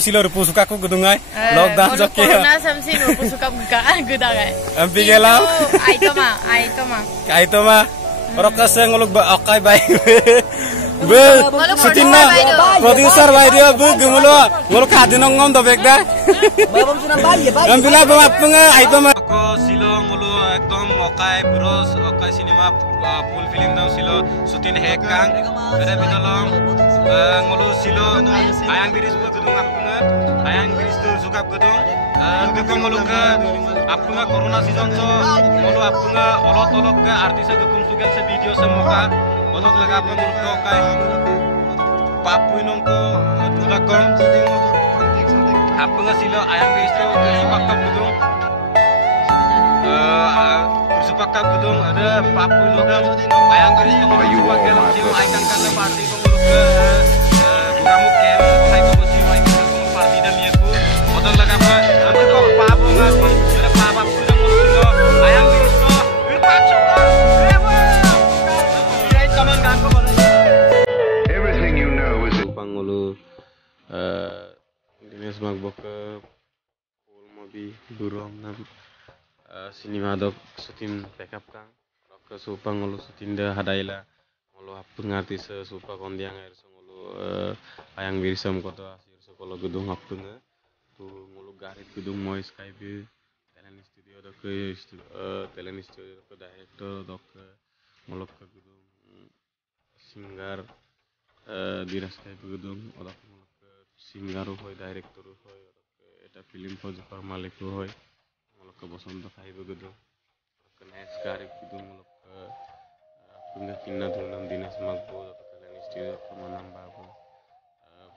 Silo rupu suka ku gedungai lockdown jokke corona samsi rupu suka gedagai ampi gelau aitoma rokka sengoluk ba akai bai be sutinna producer bai dia be gumulo ngol khadino ngom do bekda babam sunam bai ambila ba apnga aitoma ko silo ngolo ekdom akai bros akai cinema full film dam silo sutin hekang bere bidolom ngolo silo ayang biris bu gedung apnga ayang biris tu sukap gedung duko ngolo ke apnga corona season to ngolo apnga olot ke artis ke kum sugal se video semoga olot laga apnga ngolo ke kai papu inongko tulakon apnga silo ayang biris tu sukap gedung Supakap gedung ada papu inongam ayang biris tu sukap gedung ayang kan party ko ngolo ke kamu kem hai ko si mai ko party dan yeku modal laga apa ambil ko papu ngaku ada papa sudah ngolo ayang biris to irpacho rewa right kaman kan ko everything you know is pangulu dinas magbok pol mobi durong nam cinema dok sutin backup kang rok supang ngolo sutin da hadaila ngolo apngati se supa kondiang air ngolo ayang birisam kota asir sekolo gedung apnga tu ngolo garit gedung mois kaibe talent studio dok talent studio dok director dok ngolo ke gedung singer diras kaibe gedung dok ngolo ke singer hoy director hoy eta film project malik hoy ngolo ke bosonto kaibe gedung ke nes garit gedung ngolo ke apnga kinna dunam dinas magbo talent studio ke manam babu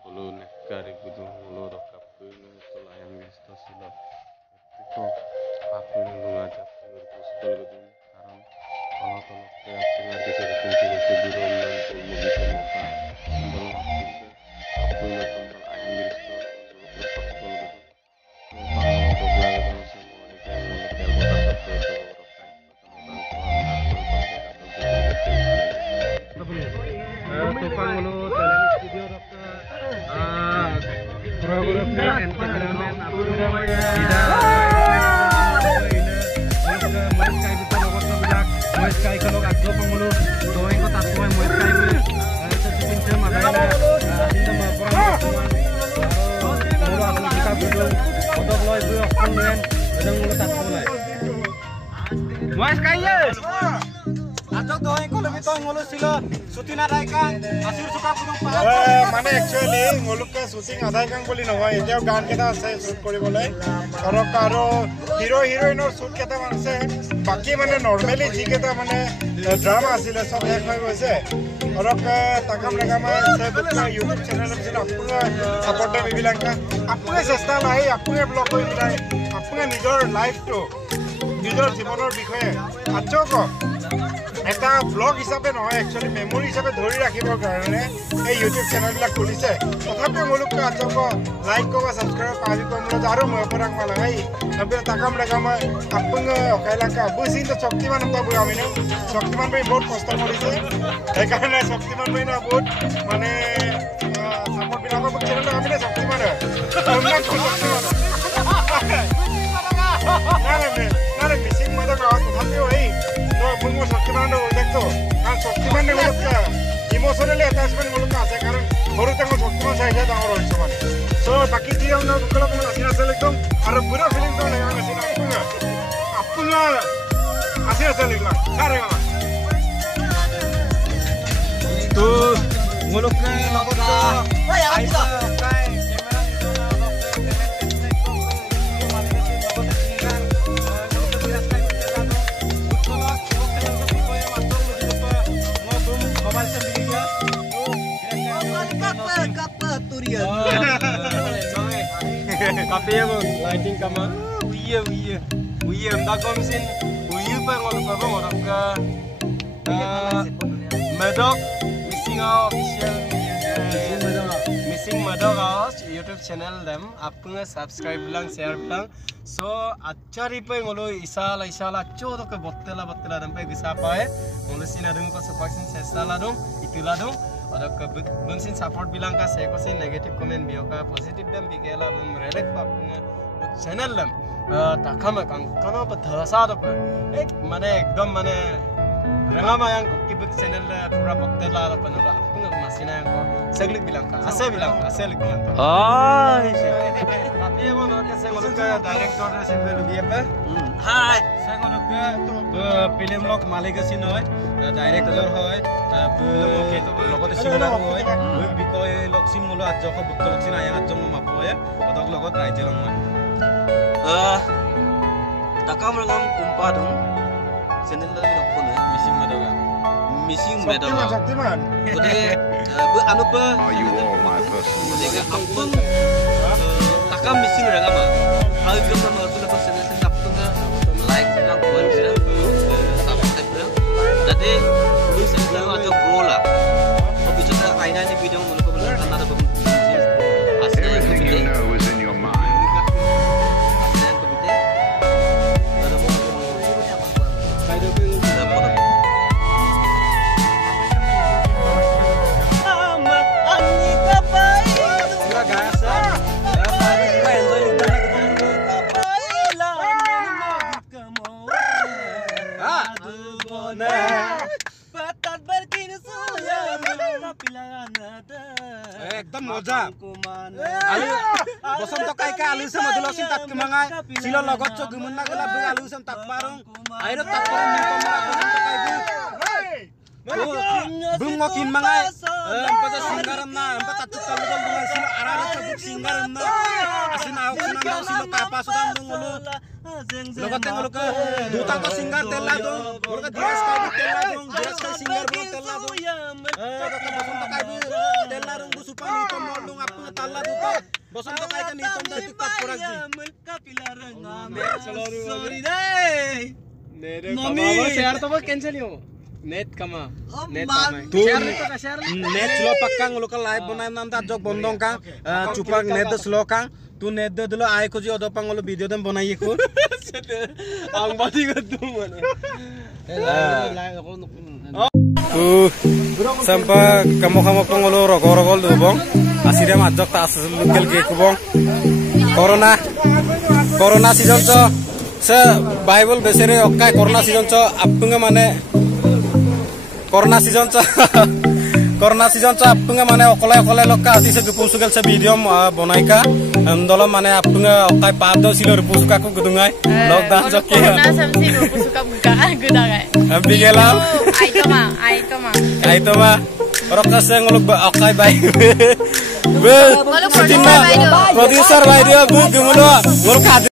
polo nekari gedung ngolo dok apnga tol ayang biris to silo ko papu nung aja ngurus sekolah gedung karam kalau ke apnga desa kunci sebelum dan mobil semoga belum apnga kontrol ayang biris to Mas kaya Atok doang ko lebih tahu ngolo silo syuting adai kang asir suka gedung pa মানে actually ngolo ke shooting adai kang boli নহয় এতিয়াও গান কেটা আছে shoot কৰিবলৈ আৰু hero হিৰোইনৰ shoot কেটা আছে বাকি মানে নৰমালি জি কেটা মানে ড্ৰামা আছিল সব এক হৈ গৈছে আৰু তাকাম লাগামা আছে বুকা ইউটিউব চেনেল আছে আপুনা সাপোৰ্ট মিবিলাকা আপুনে চেষ্টা নাই আপুনে ব্লগ কৰি মিলাই আপুনে নিজৰ লাইফটো নিজৰ জীৱনৰ বিষয়ে আচক এটা ব্লগ হিসাবে নহয় একচুয়ালি মেমৰি হিসাবে ধৰি ৰাখিবৰ কাৰণে এই ইউটিউব চেনেলবিলাক খুলিছে তথাপিও মোলক আচক লাইক কৰবা সাবস্ক্ৰাইব পাবি কমলো আৰু মই পৰাং মালাই নবে তাকাম লাগা মই আপং অকাইলাকা বুজিন তো শক্তিমান পাবো আমি ন শক্তিমান ভাই বহুত কষ্ট কৰিছে সেইকাৰণে শক্তিমান ভাই না বহুত মানে সাপোৰ্ট বিলাকৰ চেনেল আমি না শক্তিমান নারে মিসিং মজা গাওয়া তথাপিও এই পুনমো শক্তিমান দেখতো কারণ শক্তিমান ইমোশনালি অ্যাটাচমেন্ট মূলক আছে কারণ সৰুতে মই শক্তিমান চাইছে ডাঙৰ হৈছে মানে সো বাকি যি আমরা দুকলা কোন আছে আছে একদম আর পুরো ফিলিং তো লাগা আছে আপুনা আছে আছে লাগলা সারে গালা তো মূলক লগত আইসা Kape mo lighting kama uye ndagom sin uye pa ngol pa ba ngorok ka Madok missing official missing Madok YouTube channel dem apnga subscribe lang share lang so achari pa ngolo isala acho to ke bottela dem pe gisa pae ngolo sin adung ko supaksin sesala dong itula dong Adok bunsin support bilang ka saya kosin negative comment bio ka positive dam bigela bum relek pa channel lam takam kan kana pa thasa da pa ek mane ekdom mane rangama yang ko kibuk channel pura bakte la da pa na apung masina yang ko seglik bilang ka ase bilang ka Ay. tapi emo no ka se ngolok ka director na se belu dia pa Hai. se ngolok ka film lok malik asin hoy director hoy লগতে singer হয় বিকয় লক্ষ্মী মূল আজক বুদ্ধ লক্ষ্মী আয়াত জম মাপয়ে অদক লগত ৰাইজে লং মই Takam rangam kumpa dong. Channel la mi nokko ne. Missing medal. Ode bu anu pa. Are you all my personal? Ode ka apun takam missing rangam. Hal film na masu la channel sen apun like na buat sila. Subscribe na. Dati lu channel la aja grow la. Bicara aina ni video mulu ko bela tanah da bum. Everything you know is in your mind. एकदम मजा आलु बसंत काइका आलु से मधुल सिन तात कमांगाय सिलो लगत च गुमना गला बे आलु से तात पारं आइरो तात पारं नि कमरा बसंत काइबु बुंगो किन मंगाय पजा सिंगारम ना एम्पा तात तल दल बुंगा सिलो आरारे च बुक सिंगारम ना असिन आउ खना सिलो कापा सुदान बुंगलु लगते ngolok duta ko singar tella dong ngolok dress kaibuk tella dong dress kai singar bro tella dong kata bosonto kaibu tella dong bu supang hitam dong apa talla duta bosonto kai kan hitam dari tiktok korak di sorry deh mami share to cancel yo net kama net kama share net slow pakka ngolok live banai nam ta jok bondong kang cupang net slow kang tu net dulu ay ko ji odo pangolo video dem banai ko ang bati ko tu mane sampai kamu pangolo rogol dubong asire majok ta asul ke kubong corona season cho se bible besere okkai corona season cho apunga mane corona season cho apunga mane okole lokka ati se gupusugal se video bonaika andolo mane apunga okkai pado silor pusuka ku gudungai lockdown jokke corona samsi no pusuka buka gudagai ambigela ai toma rokka se ngolok okkai bai be producer bai dia bu gumulo ngolok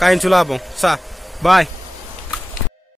kain chula bong sa bye